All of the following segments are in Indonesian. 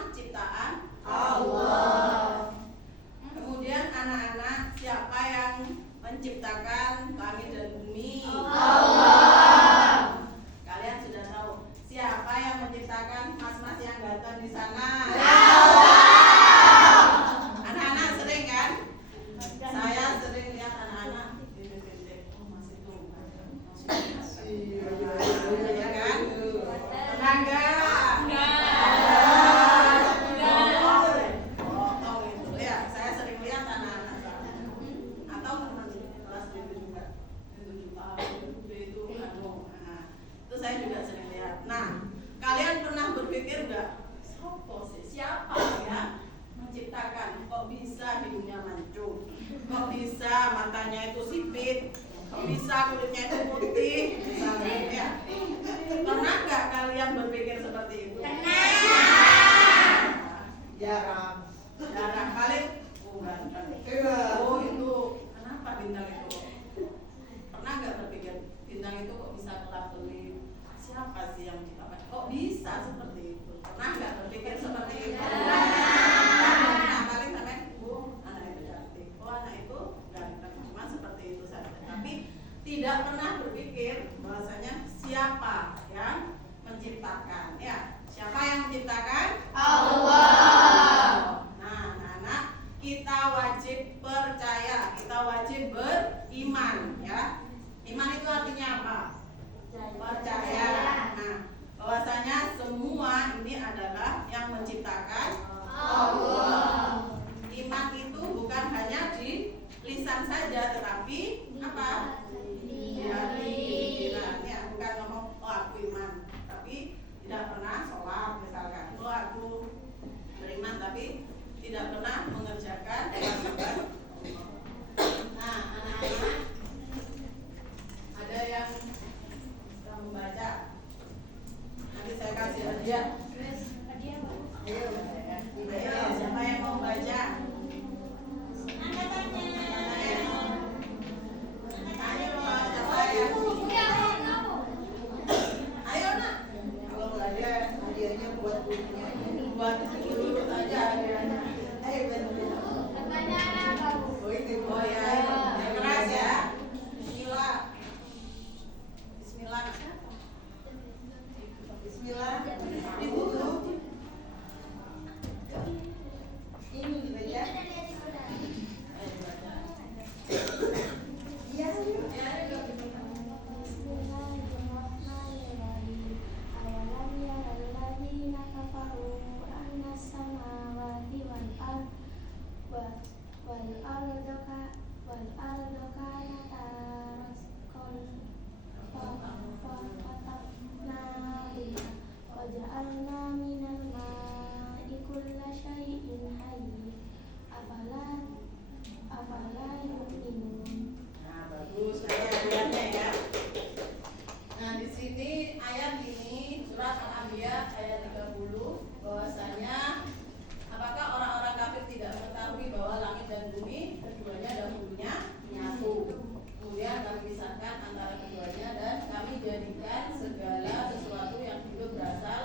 semua ciptaan Allah. Kemudian anak-anak, siapa yang menciptakan langit dan bumi? Allah. Kalian sudah tahu siapa yang menciptakan mas-mas yang ganteng di sana? Allah. Anak-anak sering kan? Saya sering lihat anak-anak masih tumbuh, ya kan? Pernah enggak? Saya juga sering lihat. Nah, kalian pernah berpikir nggak, siapa ya menciptakan? Kok bisa hidungnya mancung? Kok bisa matanya itu sipit? Kok bisa kulitnya itu putih? Misalnya, ya. Pernah nggak kalian berpikir seperti itu? Pernah. Jarang. Kalian ganteng. Oh itu kenapa bintang itu? Pernah nggak berpikir bintang itu kok bisa kelap-kelip? Siapa sih yang menciptakan? Kok bisa seperti itu? Pernah nggak berpikir seperti itu? Nah, paling sampai anak itu cantik, anak itu ganteng, cuma seperti itu saja. Tapi tidak pernah berpikir bahwasanya siapa yang menciptakan? Ya, siapa yang menciptakan? Allah. Nah, anak-anak, kita wajib percaya, kita wajib beriman, ya. Iman itu artinya apa? Percaya. Nah, bahwasanya semua ini adalah yang menciptakan Allah. Iman itu bukan hanya di lisan saja, tetapi apa? Di hati, pikirannya. Bukan ngomong, oh aku iman, tapi tidak pernah sholat misalkan. Oh aku beriman, tapi tidak pernah mengerjakan kewajiban. Nah, anak-anak, ada yang membaca, nanti saya kasih hadiah. Ayo, siapa yang mau baca? Angkat tangan. Ayo, siapa yang? Ayo nak. Kalau nggak ada hadiahnya buat gurunya, buat guru aja hadiahnya. Ayo bantu. Oh ya, ayo. Yang keras ya. Bismillah. Bismillah. Ditutup. Ini dibaca. Iya. Nah, bagus. Ayat-ayatnya ya. Nah, di sini ayat ini surat Al-Anbiya ayat 30 bahwasanya apakah orang-orang kafir tidak mengetahui bahwa langit dan bumi keduanya dahulunya nyatu. Kemudian kami pisahkan antara keduanya dan kami jadikan segala sesuatu yang hidup berasal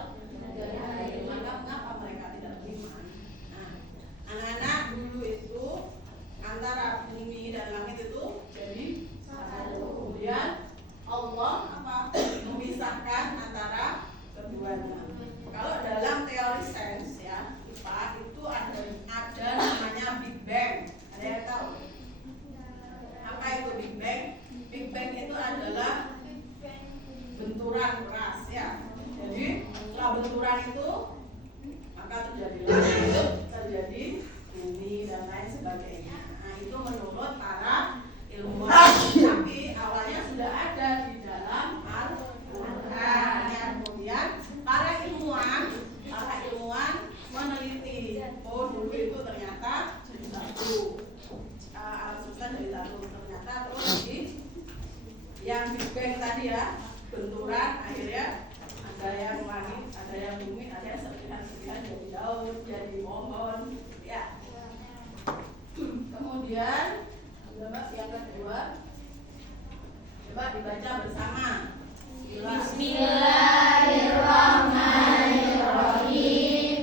dari air. Maka mengapa mereka tidak beriman? Nah, anak-anak, dulu itu antara bumi dan langit itu jadi satu. Kemudian Allah apa? Memisahkan antara keduanya. Kalau dalam teori sains ya, IPA itu ada namanya Big Bang. Ada yang tahu? Apa itu Big Bang? Big Bang itu adalah benturan keras ya. Jadi setelah benturan itu maka terjadi langit, terjadi bumi dan lain sebagainya. Nah, itu menurut para ilmuwan, tapi awalnya sudah ada di dalam Al-Quran. Kemudian para ilmuwan meneliti, oh dulu itu ternyata jadi satu, alam semesta dari satu, ternyata terus di yang Big Bang tadi ya, benturan akhirnya ada yang langit, ada yang bumi, ada yang serpihan-serpihan jadi daun, jadi pohon, ya. Kemudian yang kedua, coba dibaca bersama. Bismillahirrahmanirrahim.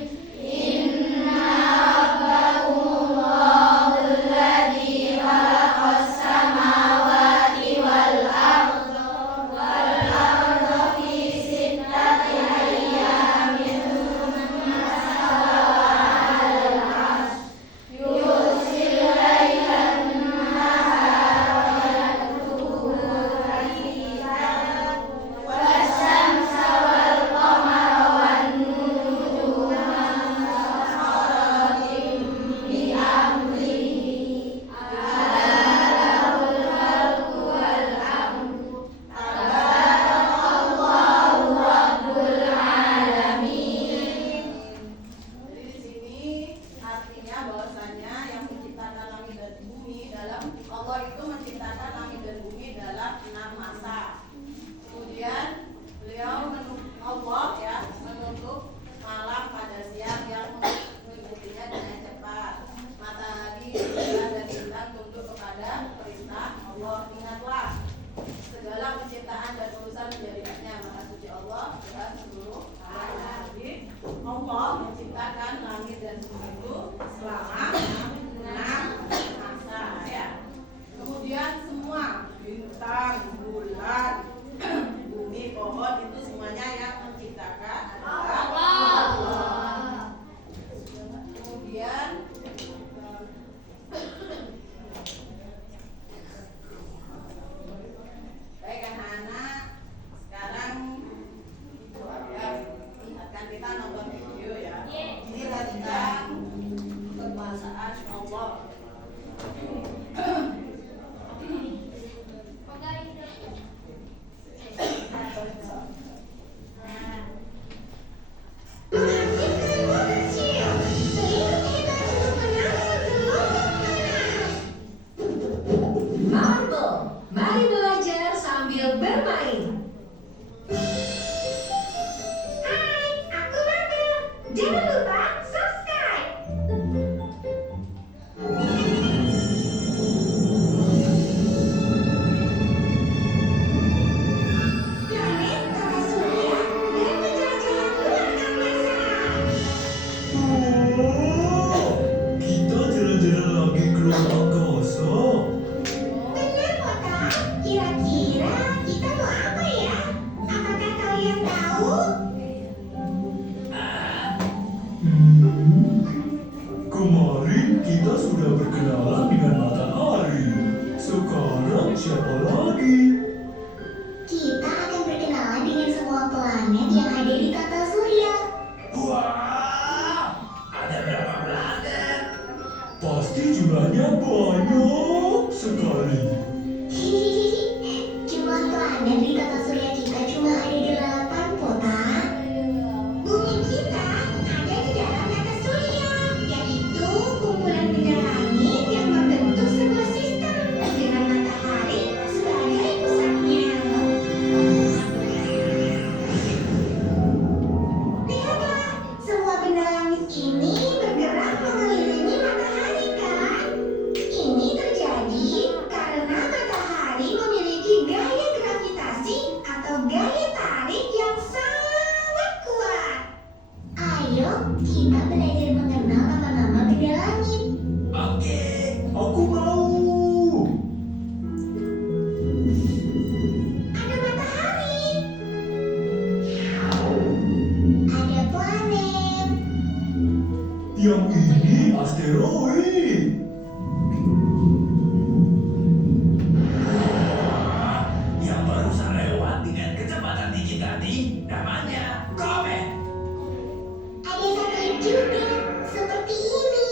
artinya bahwasanya yang menciptakan langit dan bumi dalam Allah itu menciptakan langit dan bumi dalam 6 masa. Kemudian beliau Allah ya menutup malam pada siang yang mengikutinya dengan cepat. Matahari dan bintang tunduk kepada perintah Allah. Ingatlah segala penciptaan dan urusan menjadi haknya Maha Suci Allah Tuhan seluruh alam. Jadi Allah menciptakan langit dan bumi itu selama 6 masa ya. Kemudian semua bintang, bulan, bumi, pohon itu semuanya yang menciptakan adalah Allah. Kemudian baik anak-anak, sekarang ya, ingatkan kita nonton video ya. Ini tentang kekuasaan Allah. Marble, mari belajar sambil bermain. Hai, aku Marble. Jangan lupa subscribe. Planet Tata Surya dan penjelajahan luar angkasa. Kita jalan-jalan lagi keluar angkasa. Benar, Pota. Kira-kira kita mau apa ya? Apakah kalian tahu? Kemarin kita sudah berkenalan dengan matahari. Sekarang siapa lagi? Kita akan berkenalan dengan semua planet yang ada di tata surya. Wah, ada berapa planet? Pasti jumlahnya banyak sekali. Jumlah planet di tata surya kita cuma ada 8, Pota. Bumi kita ada di dalam tata surya, yaitu kumpulan benda langit yang membentuk sebuah sistem dengan matahari sebagai pusatnya. Lihatlah, semua benda langit ini bergerak mengelilingi matahari kan? Ini terjadi karena matahari memiliki gaya gravitasi atau gaya tarik yang sangat kuat. Ayo, kita belajar mengenal nama-nama benda langit. Oke, aku mau. Ada matahari. Ada planet. Yang ini asteroid. Yang barusan lewat dengan kecepatan tinggi tadi namanya komet. Ada satelit juga, seperti ini.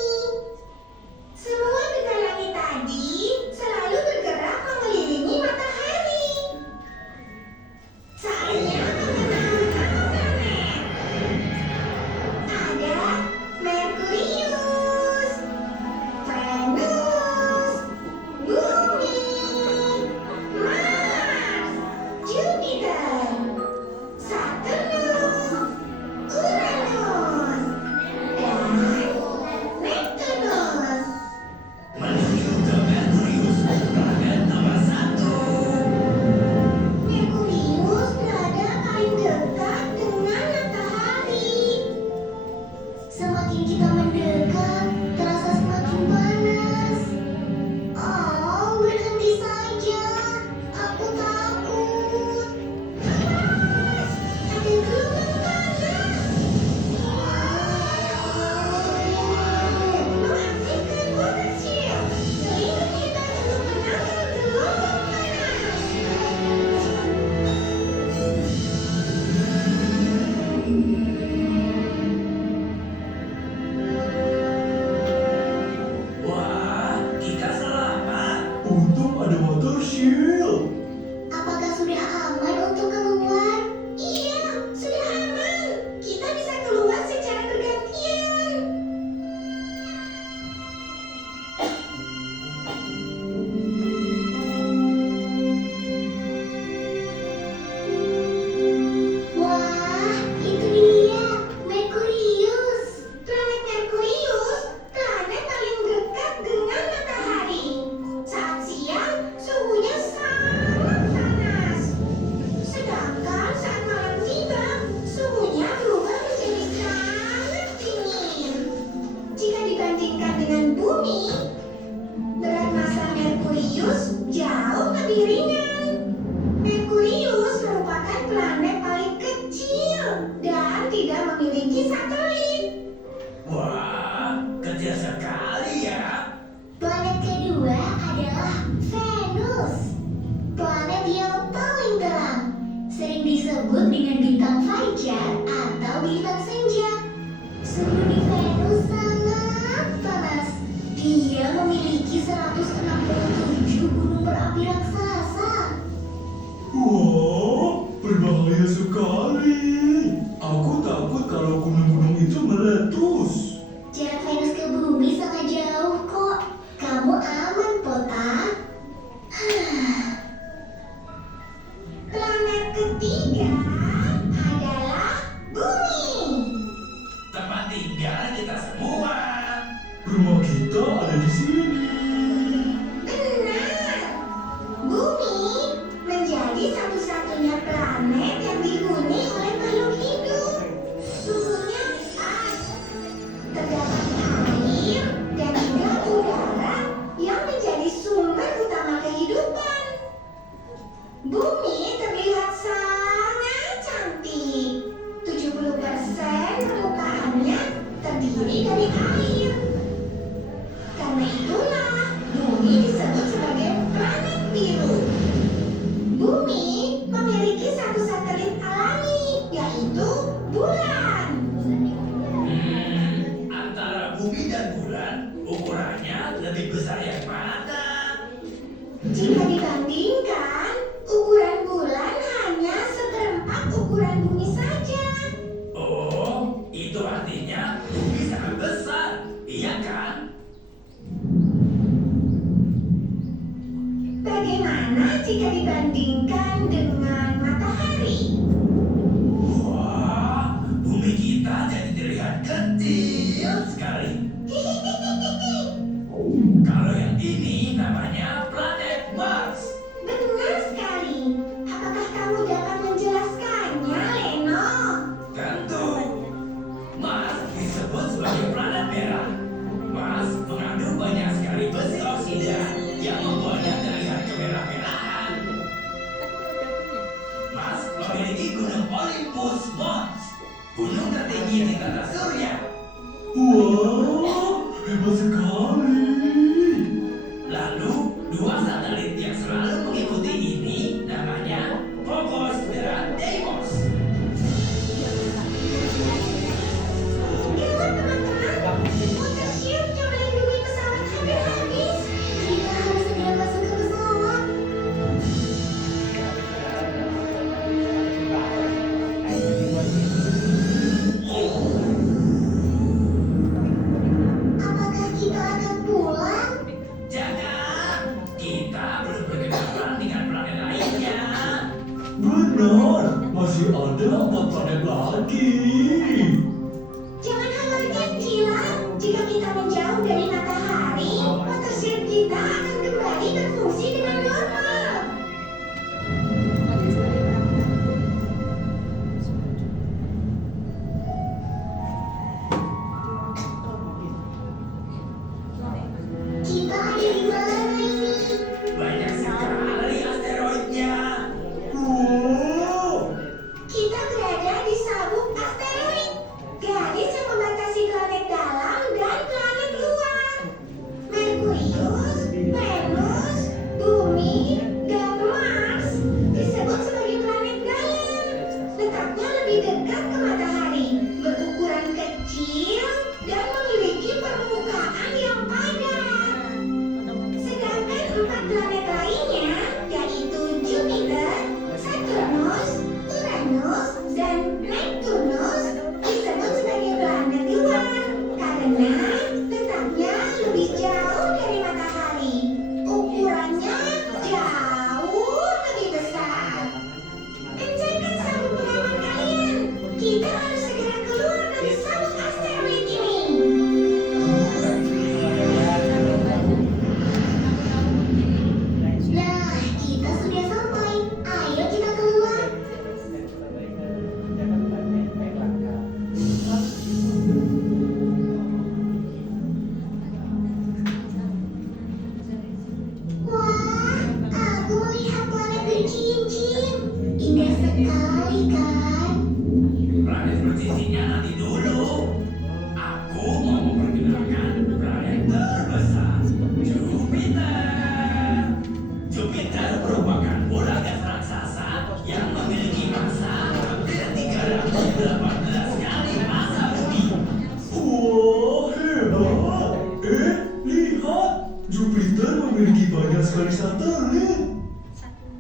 Semua benda langit tadi selalu bergerak mengelilingi matahari. Saya mengenal nama planet. Ada Merkurius, kecil sekali ya. Planet kedua adalah Venus. Planet yang paling terang, sering disebut dengan bintang fajar atau bintang senja. Suhu di Venus sangat panas. Dia memiliki 167 gunung berapi raksasa. Wah, berbahaya sekali. Aku takut kalau gunung-gunung itu meletus. Jarak Venus ke bumi sangat jauh kok. Kamu aman, Pota. Planet ketiga adalah Bumi. Tempat tinggal kita semua. Rumah kita ada di sini. Benar. Bumi menjadi satu-satunya planet yang dihuni oleh makhluk hidup. Suhunya pas. Terdapat air dan juga udara yang menjadi sumber utama kehidupan. Bumi terlihat sangat cantik. 70% permukaannya terdiri dari air. Karena itulah Bumi disebut sebagai planet biru. Bumi memiliki satu satelit alami, yaitu bulan. Antara bumi dan bulan, ukurannya lebih besar yang mana? Jika dibandingkan, ukuran bulan hanya seperempat ukuran bumi saja. Oh, itu artinya bumi sangat besar, iya kan? Bagaimana jika dibandingkan dengan matahari? Wah, bumi kita jadi terlihat kecil sekali. Kalau yang ini namanya planet Mars. Benar sekali. Apakah kamu dapat menjelaskannya, Leno? Tentu, Mars disebut sebagai planet merah. Mars mengandung banyak sekali besi oksida yang membuatnya terlihat kemerah-merahan. Mars memiliki gunung Olympus Mons, gunung tertinggi di tata surya. Wah, hebat sekali. Lalu, dua satelit yang selalu mengikuti ini namanya Phobos dan Deimos. Gawat, teman-teman. Potassium yang melindungi pesawat hampir habis. Kita harus segera masuk ke pesawat. Apakah kita akan pulang? Jangan, kita belum berkenalan dengan planet lainnya. Benar, masih ada 4 planet lagi. Jangan khawatir, Cila. Jika kita menjauh dari matahari, potassium kita akan kembali berfungsi dengan normal. Kita ada di mana ini? Banyak sekali asteroidnya. Wow, Kita berada di sabuk asteroid. memiliki banyak sekali satelit.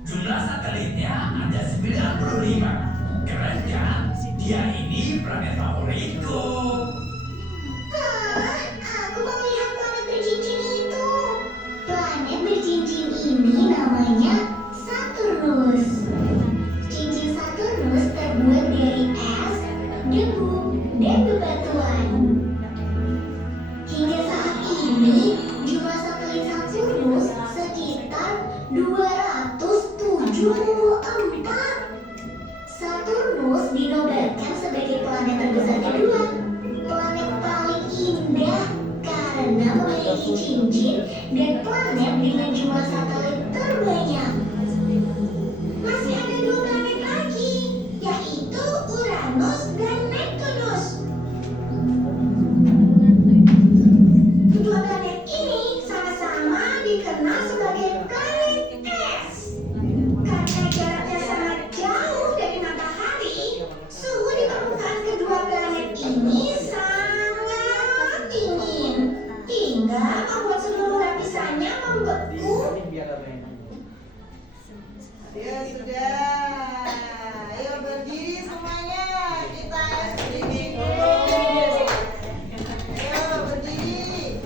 Jumlah satelitnya ada 95. Keren kan? Dia ini planet favoritku. Aku mau lihat planet bercincin itu. Planet bercincin ini namanya Saturnus. Cincin Saturnus terbuat dari es, debu, dan bebatuan. Hingga saat ini, jumlah satelit Saturnus sekitar 274. Saturnus dinobatkan sebagai planet terbesar kedua, planet paling indah karena memiliki cincin dan planet dengan jumlah satelit terbanyak. Masih ada 2 planet lagi, yaitu Uranus dan Neptunus. Kedua planet ini sama-sama dikenal sebagai planet es. Karena jaraknya sangat jauh dari matahari, suhu di permukaan kedua planet ini sangat dingin hingga membuat seluruh lapisannya membeku. Ya sudah. Ayo berdiri semuanya. Kita screening dulu. Ayo berdiri.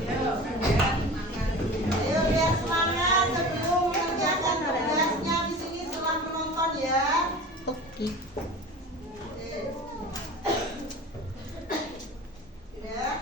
Ayo biar semangat sebelum mengerjakan tugasnya di sini setelah menonton ya. Oke. Sudah.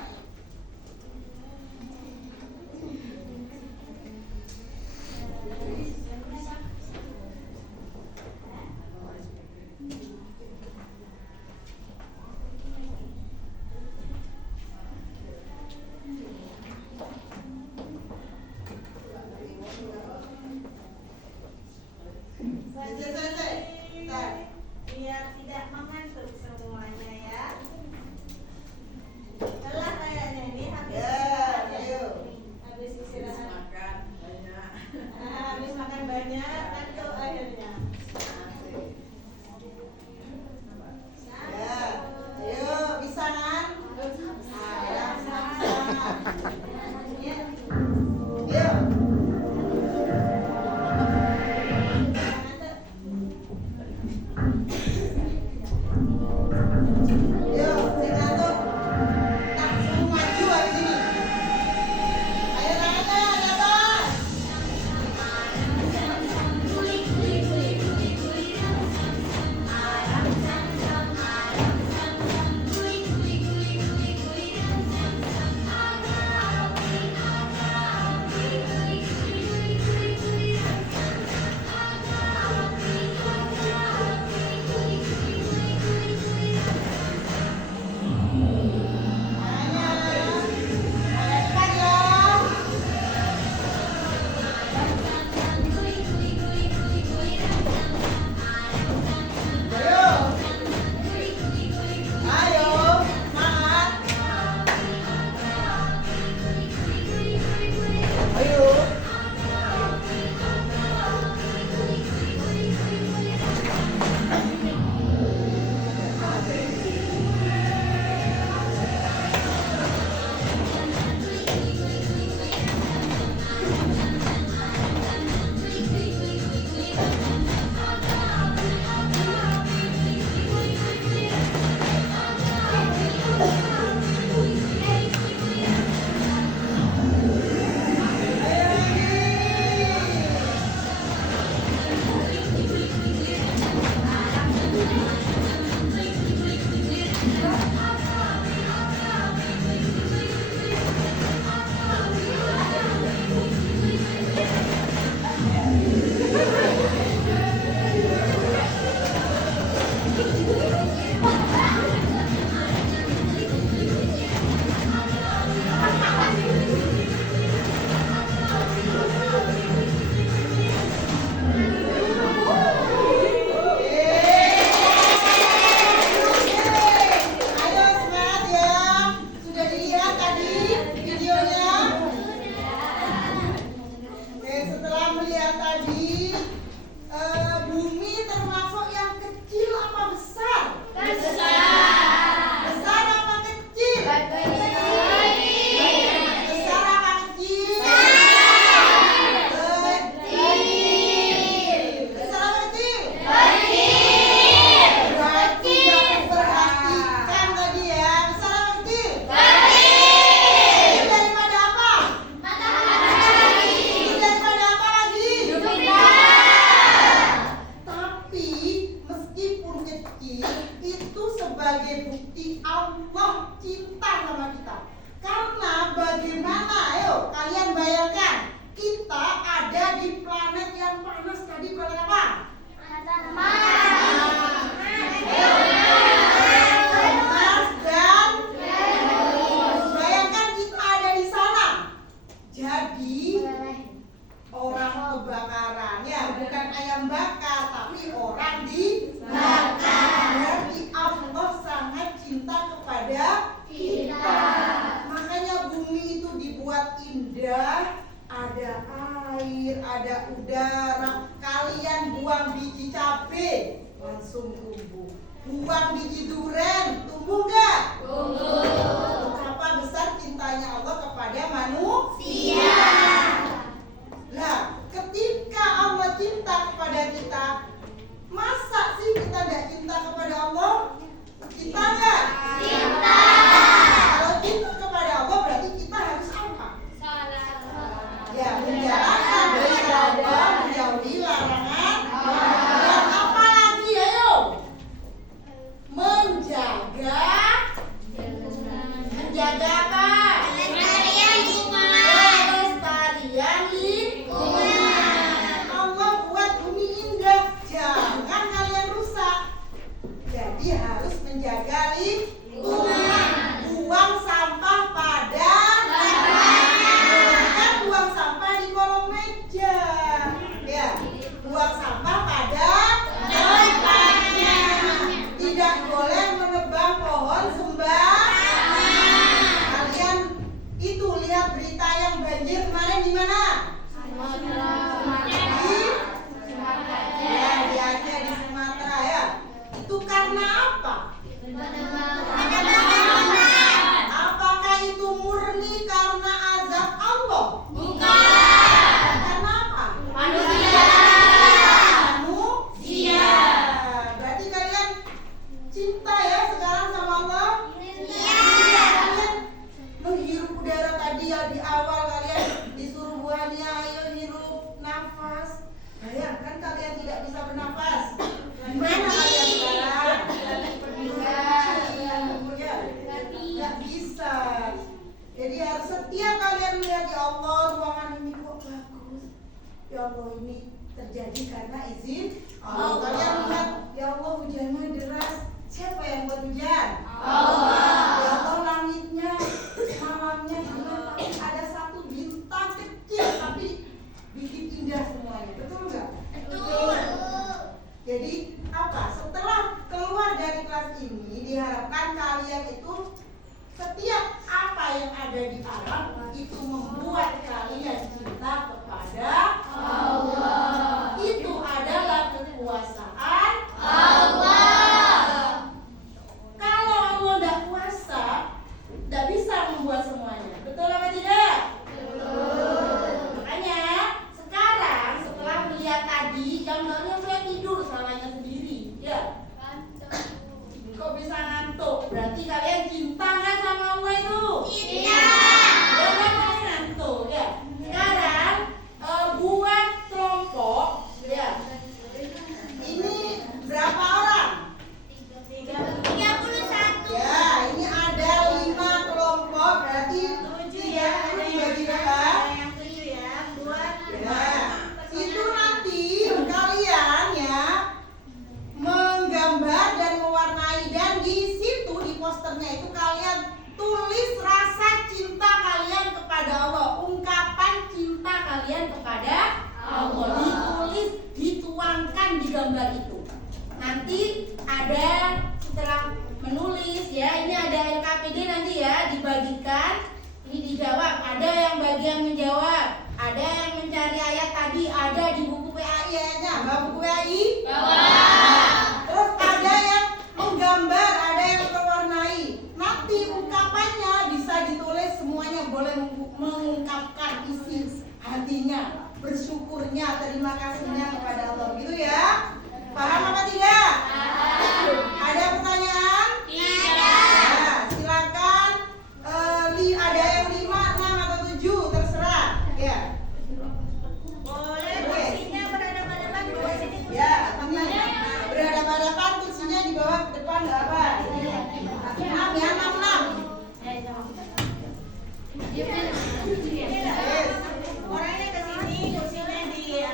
lidah, ada air, ada udara. Kalian buang biji cabai, langsung tumbuh. Buang biji duren, tumbuh nggak? Tumbuh. Betapa besar cintanya Allah kepada manusia. Nah, ketika Allah cinta kepada kita, masa sih kita nggak cinta kepada Allah? Cinta nggak? Cinta. Kalau cinta kepada Allah berarti kita harus apa? Ya, menjalankan perintah Allah, menjauhi larangan. Dan apa lagi, ayo? Menjaga apa? Pelestarian lingkungan. Allah buat bumi indah, jangan kalian rusak. Jadi harus menjaga lingkungan. Buang sampah pada jangan buang sampah di kolong meja. Ya, buang sampah pada tempatnya. Tidak boleh menebang pohon sembarangan. Kalian itu lihat berita yang banjir kemarin di mana? Di Aceh, di Sumatera ya. Itu karena apa? Apakah itu murni karena azab Allah? Bukan. Karena apa? Manusia. Berarti kalian cinta ya sekarang sama Allah? Iya. Kalian menghirup udara tadi ya di awal kalian disuruh buahnya ayo hirup nafas. Bayangkan kalian tidak bisa bernafas. Gimana kalian sekarang? Nggak bisa. Jadi harus setiap kalian melihat ya Allah ruangan ini kok bagus. Ya Allah ini terjadi karena izin Allah. Kalian lihat ya Allah hujannya deras. Siapa yang buat hujan? Allah. Ya Allah langitnya malamnya gelap tapi ada satu bintang kecil tapi bikin indah semuanya. Betul nggak? Betul. Jadi apa? Setelah keluar dari kelas ini diharapkan kalian itu setiap apa yang ada di alam itu membuat kalian cinta kepada Allah. Itu adalah kekuasaan Allah. Kalau Allah tidak kuasa, tidak bisa membuat semuanya. Betul apa tidak? Betul. Makanya sekarang setelah melihat tadi, gambarnya saya tidur salahnya sendiri, ya. Kok bisa ngantuk? Berarti kalian cinta nggak sama Allah itu? Cinta. Jangan kalian ngantuk, ya. Sekarang buat kelompok, ya. Ini berapa orang? 31. Ya, ini ada 5 kelompok, berarti 30 dibagi berapa? Yang 7 ya, buat. Ya. Itu nanti kalian ya menggambar dan mewarnai dan di situ di posternya itu kalian tulis rasa cinta kalian kepada Allah, ungkapan cinta kalian kepada Allah, ditulis, dituangkan di gambar itu. Nanti ada setelah menulis ya, ini ada LKPD nanti ya dibagikan, ini dijawab. Ada yang bagian menjawab, ada yang mencari ayat tadi, ada di buku PAI ayatnya, bawa buku PAI? Bawa. Terus ada yang menggambar, ada yang mewarnai. Nanti ungkapannya bisa ditulis semuanya, boleh mengungkapkan isi hatinya, bersyukurnya, terima kasihnya kepada Allah, gitu ya. Paham apa tidak? Ada pertanyaan? Tidak. Nah, silakan. Ada yang 5, 6 atau 7 terserah. Ya. Boleh. Kursinya berhadapan-hadapan di bawah sini. Ya, berhadapan-hadapan kursinya di bawah depan nggak apa. 6 ya, 6. Orangnya ke sini, kursinya di sini,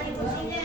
di kursinya.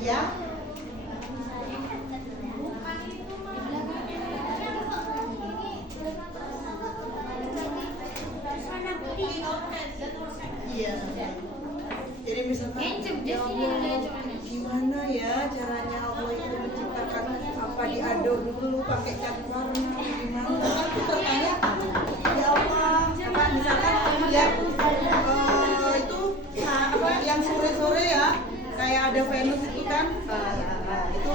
ya. Iya. Jadi misalkan ya Allah, gimana ya caranya Allah itu menciptakan apa, diaduk dulu pakai cat warna gimana? Kan kita tanya, ya Allah, apa misalkan ya itu apa yang sore-sore ya kayak ada Venus itu kan, itu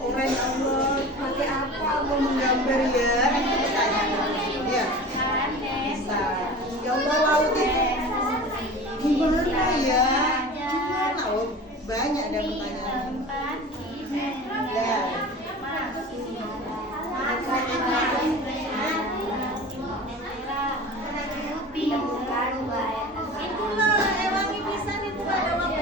orang Allah pakai apa Allah menggambar ya? Tanya, ya bisa. Ya Allah, laut itu gimana ya? Gimana? Oh, banyak ada pertanyaan. Ya. Itulah Ewangi bisa nih tuh ada waktu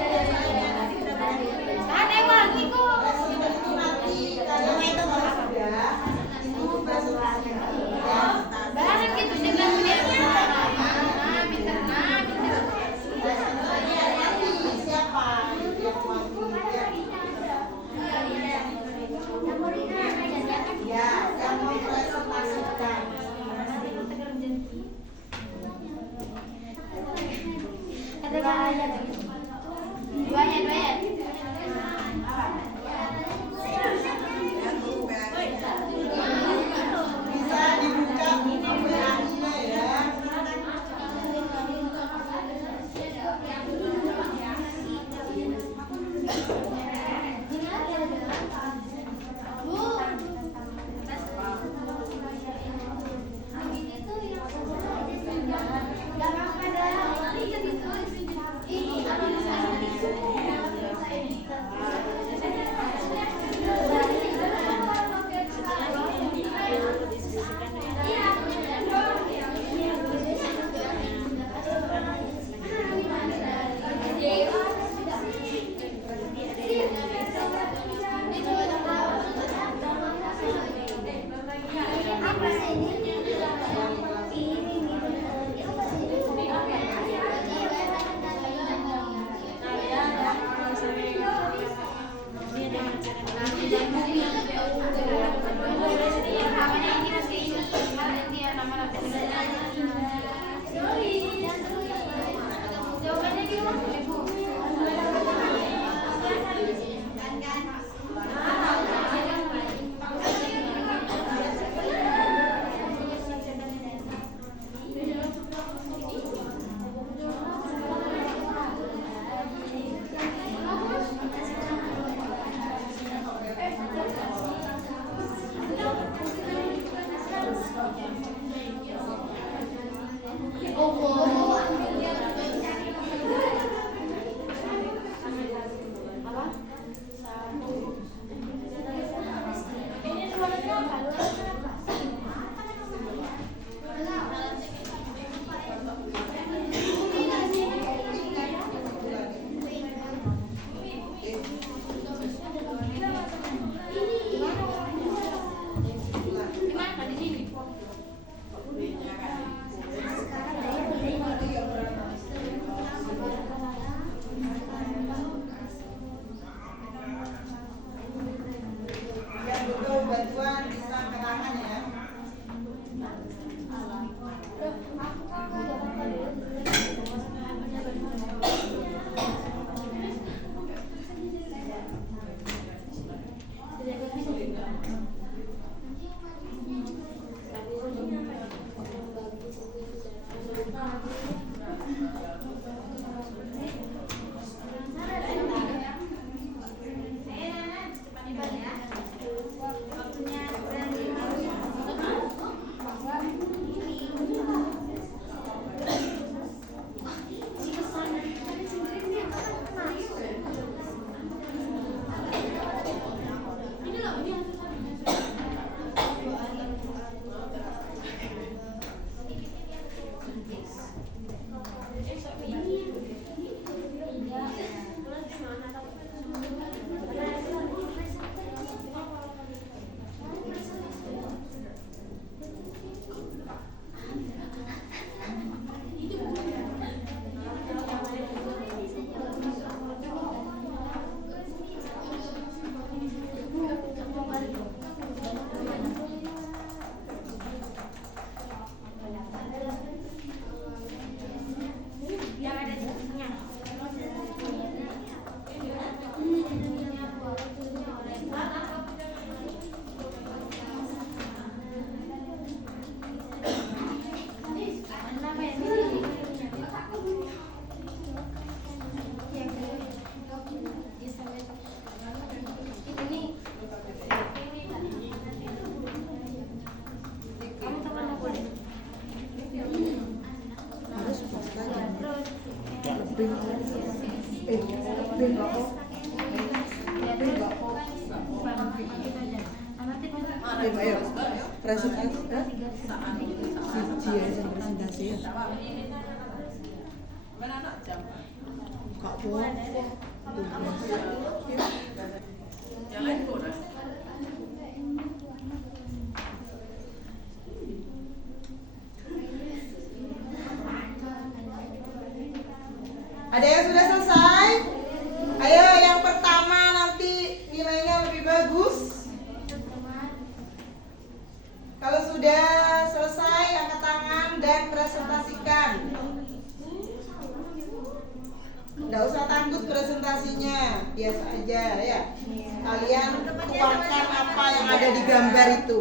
Kan Ewangi kok. itu nanti kalau itu sudah itu presentasi ya. Barang gitu dengan punyanya. Siapa yang maju ya, yang mempresentasikan. Bisa dibuka WA-nya ya. Ayo, Presentasi presentasi ya. mana anak jam? Kak Po. Yang lain boleh. Ada yang sudah selesai? Ayo yang pertama nanti nilainya lebih bagus. Kalau sudah selesai angkat tangan dan presentasikan. Nggak usah takut presentasinya, biasa aja ya. Kalian tuangkan apa yang ada di gambar itu.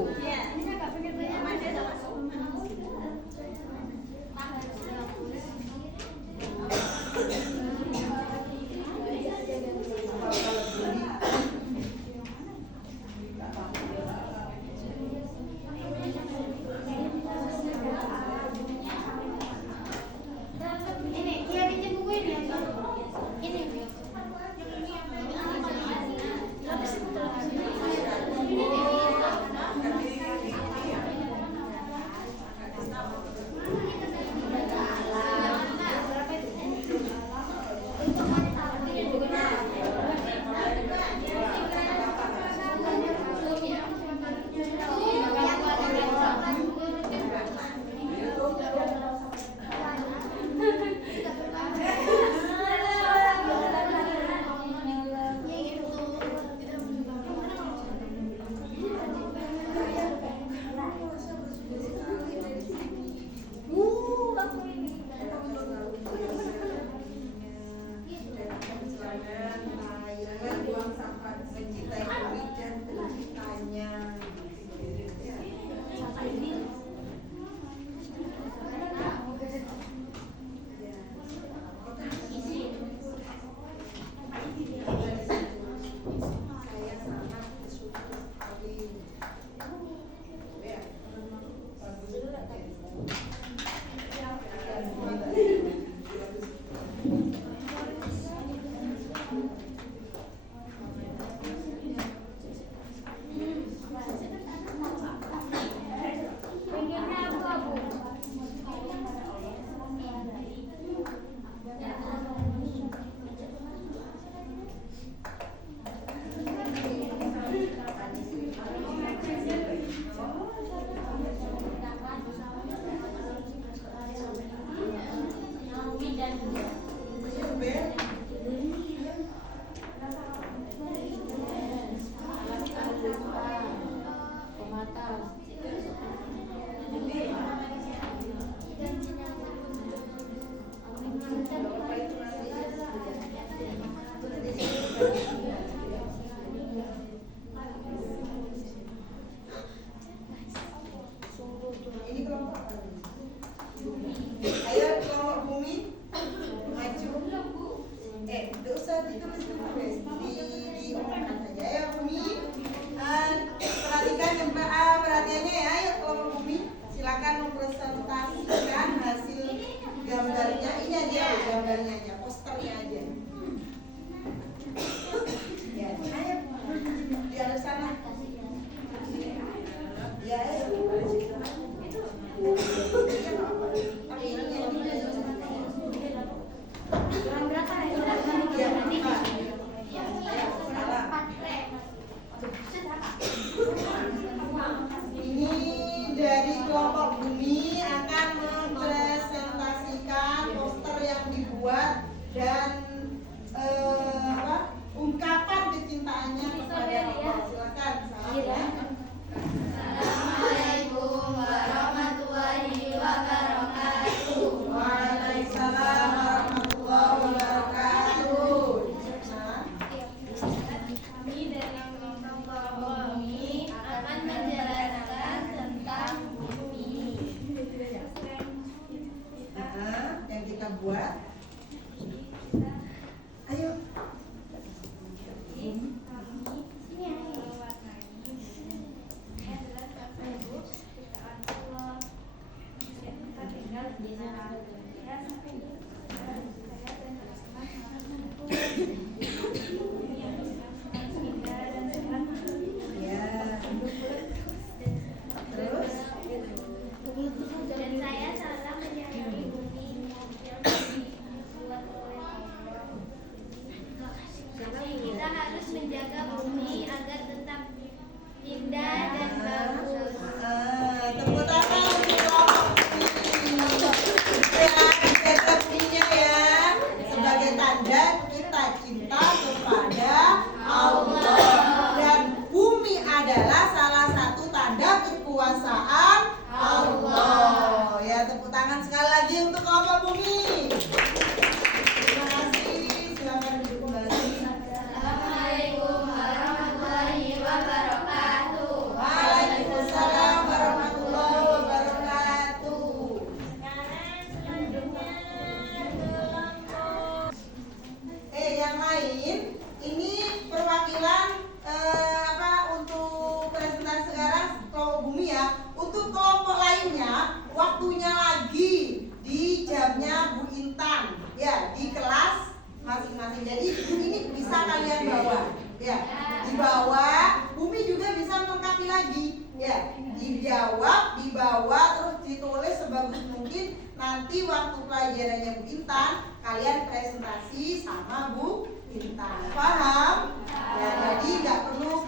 Ya. Di bawah, Bumi juga bisa melengkapi lagi. Ya. Dijawab, dibawa, terus ditulis sebagus mungkin. Nanti waktu pelajarannya Bu Intan, kalian presentasi sama Bu Intan. Paham? Ya, jadi nggak perlu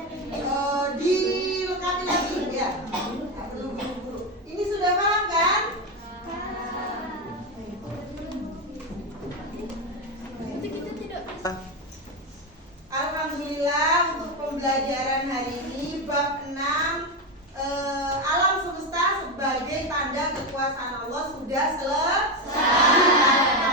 dilengkapi lagi ya. Nggak perlu buru-buru. Ini sudah paham kan? Alhamdulillah untuk pembelajaran hari ini bab 6 alam semesta sebagai tanda kekuasaan Allah sudah selesai.